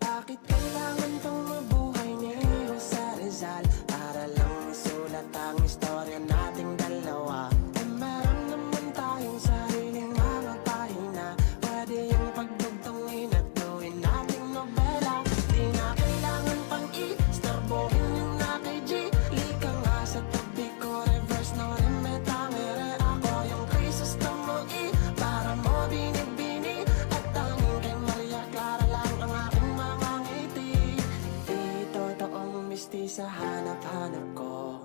Bakit kailangan pang mabuhay ngayon sa Rizal para lang isulat ang istorya nating dalawa? Eh meron naman tayong sariling mga pahina, pwede yung pagdugtungin at gawin nating nobela. Di na kailangan pang i-starbohin yung na kay G. Lika nga sa tabi ko, reverse no remetangere. Ako yung Crisostomo para mo binibini. At tanging kay Maria Clara lang ang aking mga ngiti. Di totoong mistisa hanap-hanap ko.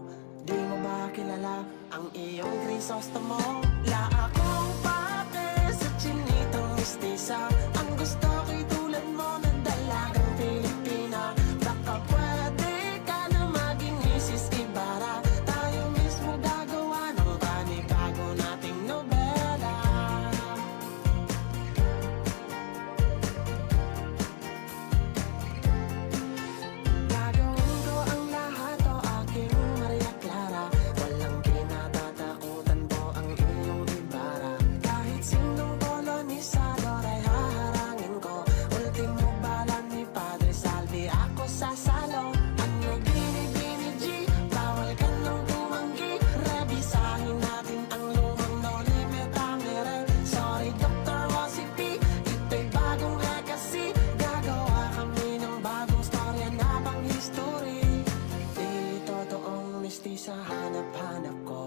Di mo ba kilala ang iyong Crisostomo? La akong pate sa chinitang mistisa. Ang gusto ko'y tulad mo na dalagang Pilipina. Baka pwede ka na maging Mrs. Ibarra. Tayo mismo gagawa ng panibago nating nobela. Gagawin ko ang lahat o aking Maria Clara. Walang kinatatakutan po ang iyong Ibarra. Kahit sinong kolonisador ay haharangin ko. Ultimo bala ni Padre Salvi, ako sasalo. Ano binibini G? Bawal ka nang tumanggi. Rebisahin natin ang lumang no limit amere. Sorry Dr. Jose P, ito'y bagong legacy. Gagawa kami ng bagong storya na pang history. Di totoong mistisa hanap-hanap ko.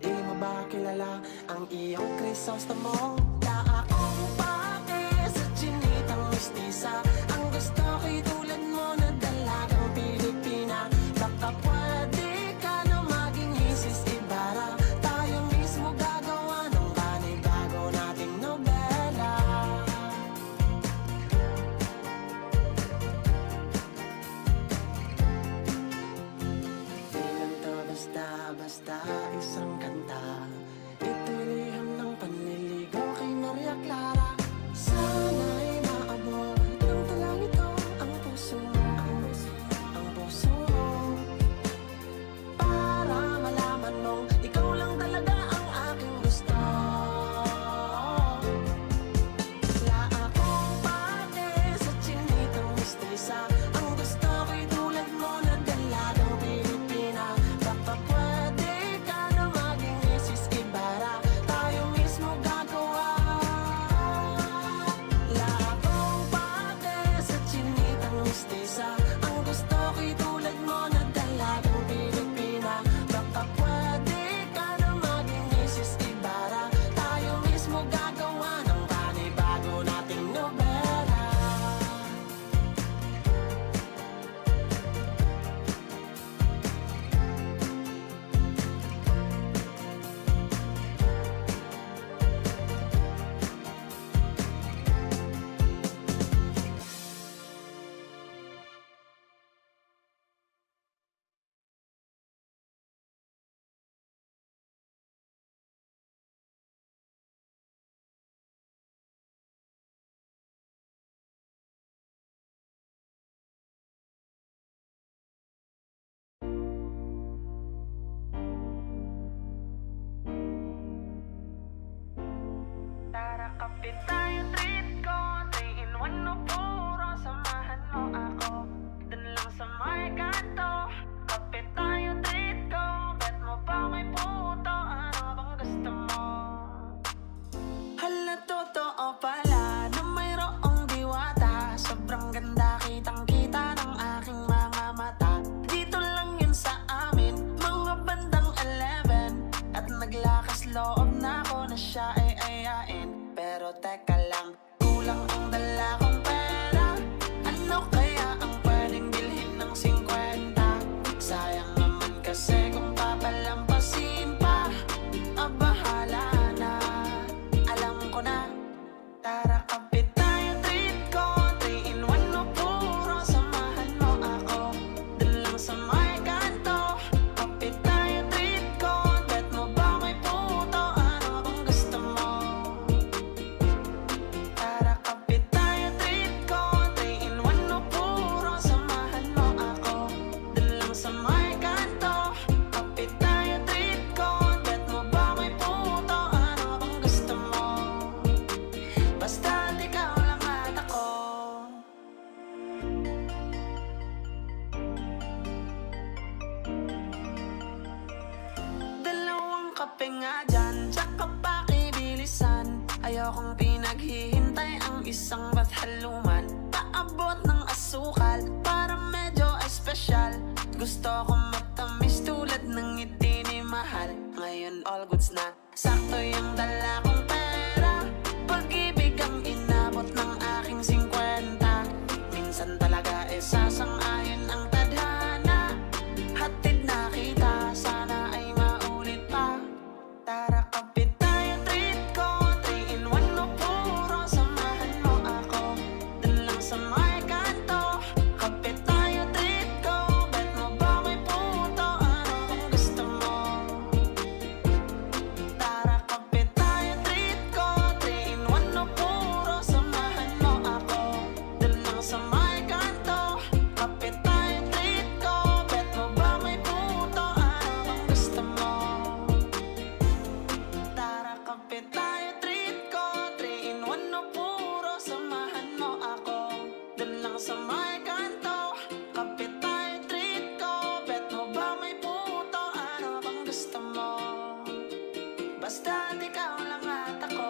Di mo ba kilala ang iyong Crisostomo? La akong pake sa chinitang mistisa. Ang gusto ko'y tulad mo na dalagang Pilipina. Baka pwede ka na maging Mrs. Ibarra. Tayo mismo gagawa ng panibago nating nobela. Di lang to basta-basta isang kanta. Ito'y liham ng panliligaw kay Maria Clara. Sana'y maabot ng nga dyan, tsaka pakibilisan. Ayokong pinaghihintay ang isang bathaluman. Paabot ng asukal, para medyo espesyal. Gusto kong matamis tulad ng ngiti ni mahal. Ngayon all goods na, sakto yung dala kong pera. Pag-ibig ang inabot ng aking 50. Minsan talaga sasang-ayon ang tadhana. Hatid na kita, sana ay maulit pa. Tara kapit tayo, treat ko 3 in 1 no puro. Samahan mo ako, dun lang sa may kanto. Kapit tayo, treat ko, bet mo ba may puto? Ano kung gusto mo? Tara kapit tayo, treat ko 3 in 1 no puro. Samahan mo ako, dun lang sa may kanto. Kapit tayo, treat ko, bet mo ba may puto? Ano kung gusto mo? Tara kapit tayo, treat ko 3 in 1 no puro. Samahan mo ako, dun lang sa may kanto. Kapit tayo, treat ko, bet mo ba may puto? Ano bang gusto mo? Basta ikaw lang at ako.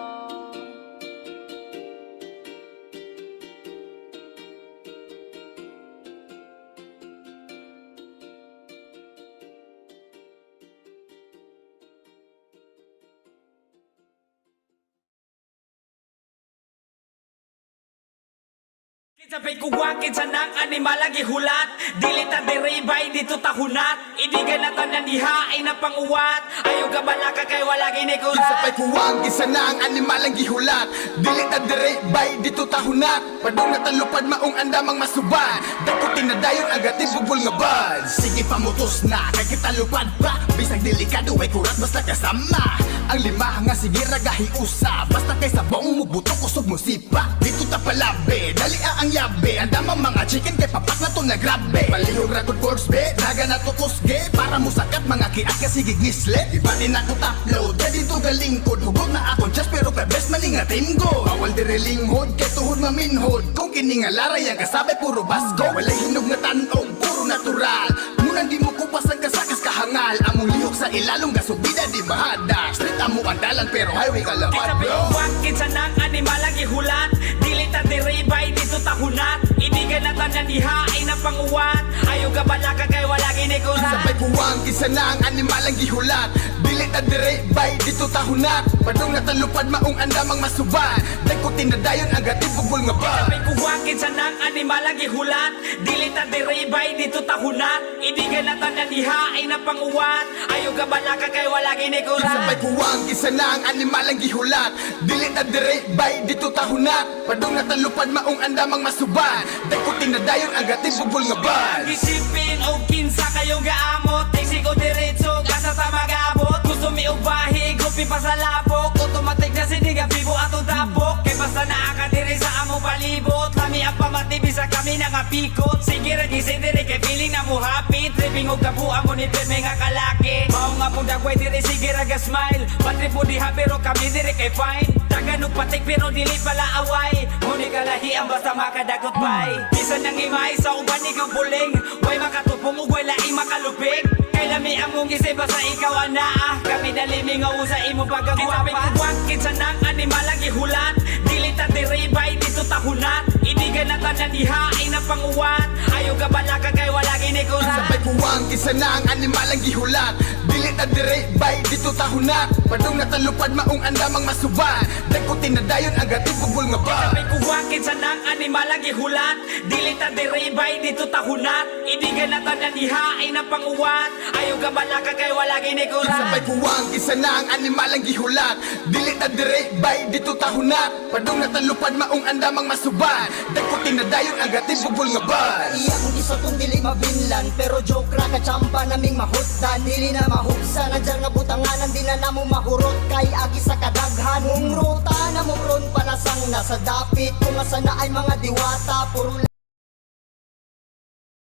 Sabay kuwakit sa nang animal ang ihulat. Dilit at diribay dito tahunat. Idigan na tanan dihain na panguwat. Ayaw ka balaka kay wala ginikulat. Sabay kuwang isa na ang animal ang gihulat. Dilit at dire bay dito tahunat. Padung na talupad maong andamang masuban. Dakutin na dayon agad bubul nga bad. Sige pamutos na kay kita lupad pa. Bisag delikado ay kurat basta kasama. Ang lima nga sige ragahi usa. Basta kay sabong mo buto kusog mo sipa. Dito ta palabe dali ang yabe. Andamang mga chicken kay papak na to na grabe. Palihog ragod boards be daga na to kusge. Para mo sakat mga kiat kasi gigisle. Iba din ako upload kaya dito galingkod. Hugog na akong chest pero kay best maningatin ko. Bawal dire linghod kay tuhod maminhod. Kung kiningalara yang kasabi puro basko. Walay hinog na tanog puro natural. Munang di mo kupas ang kasakas kahangal. Among lihok sa ilalong gasubida di bahada. Street amo andalan pero highway kalapad Sabay bro. kuwakit sa nang animal ang ihulat. Dilit at diribay dito tahunat. Idigan na tanan dihain na panguwat. Ayaw ka balaka kay wala ginikulat. Sabay kuwang isa na ang animal ang gihulat. Dilit at dire bay dito tahunat. Padung na talupad maong andamang masuban. Dakutin na dayon agad ibubul nga ba. Sabay kuwakit sa nang animal ang ihulat. Dilit at diribay dito tahunat. Idigan na tanan dihain na panguwat. Ayaw ka balaka kay wala ginikulat. Sabay kuwang isa na ang animal ang gihulat. Dilit at dire bay dito tahunat. Padung na talupad maong andamang masuban. Dakutin na dayon agad ibubul nga ba. Isipin o kinsa kayong gaamot. Teksi ko diretso gasa ta mag-abot. Gusto mi ubahi gupi pa sa lapok. Automatic na siniga bibo ato dapok. Kay basta naakadiri sa amo palibot. Kami ang pamatibi sa kami nga pikot. Sige ragisi diri kay feeling na mo happy. Tripping og kabuang mo ni pirme nga kalaki. Mao nga po dagway diri sige raga smile. Patri po diha pero kami diri kay fine. Taganog patik pero dili pala away. Muni kalahi ang basta makadagot bay. Bisan nang imay sa uban ikaw puling. Way makatupong ug way laing makalupig. Kay lami among isip basta ikaw ana. Kami daliming nga usa imo pagagwapa. Kuwakit sa nang animal ang ihulat. Dilit at diribay dito tahunat. Idigan na tanan dihain na panguwat. Ayaw ka balaka kay wala ginikulat. Sabay kuwang isa na ang animal ang gihulat. Dilit at dire bay dito tahunat. Padung na talupad maong andamang masuban. Dakutin na dayon agad ibubul nga ba. Sabay kuwakit sa nang animal ang ihulat. Dilit at diribay dito tahunat. Idigan na tanan dihain na panguwat. Ayaw ka balaka kay wala ginikulat. Sabay kuwang isa na ang animal ang gihulat. Dilit at dire bay dito tahunat. Padung na talupad maong andamang masuban. Dakutin na dayon agad ibubul nga ba. Iya kung isa tong dili mabinlan. Pero joke ra kachampa naming mahutdan. Dili na mahuksa nandiyan nga butanganan. Di na namo mahurot kay agi sa kadaghan. Mong ruta na mong ron panasang nasa dapit. Kung asa na ay mga diwata. Puro